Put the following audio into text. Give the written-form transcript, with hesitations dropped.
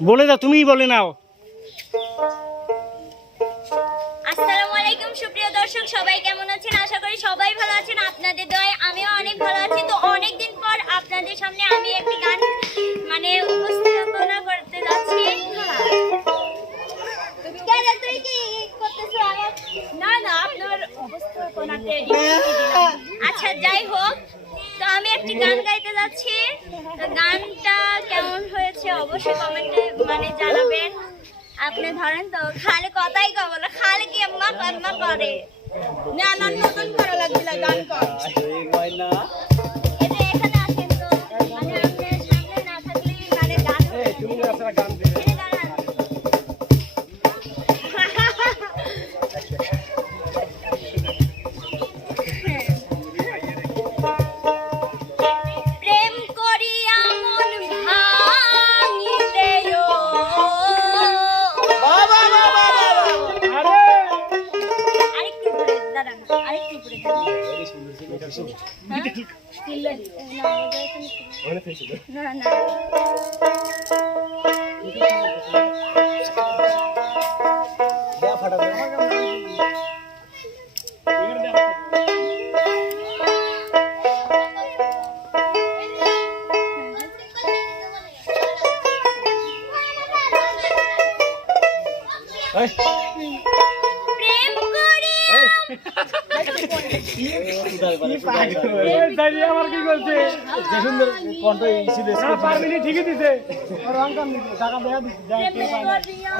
বলে দাও, তুমিই বলে নাও। আসসালামু আলাইকুম সুপ্রিয় দর্শক, সবাই কেমন আছেন? আশা করি সবাই ভালো আছেন। আপনাদের দয়ায় আমিও অনেক ভালো আছি। তো অনেকদিন পর আপনাদের সামনে আমি একটি গান উপস্থাপনা করতে যাচ্ছি। তুই কি করতেছো? না না, আপনার উপস্থাপনাতে আচ্ছা যাই হোক, তো আমি একটি গান গাইতে যাচ্ছি। তো গানটা কেমন হয়েছে অবশ্যই কমেন্টে জানাবেন। আপনি ধরেন তো খালি কথাই বলে, খালি কি আম্মা কান্না করে না, না নতুন করা লাগবে না, গান কর। এটা এখানে আসেন তো, আপনার সামনে না থাকলে গান হবে। তুমি আসলে গান দিবে। প্রেম করিয়া মন ভাঙিলেও আরেকটু করে দাঁড়ান, আরেকটু করে না না প্রেম করিয়া আমার কি করছে? যে সুন্দর কণ্ঠ ঠিকই দিছে। প্রেম করিয়া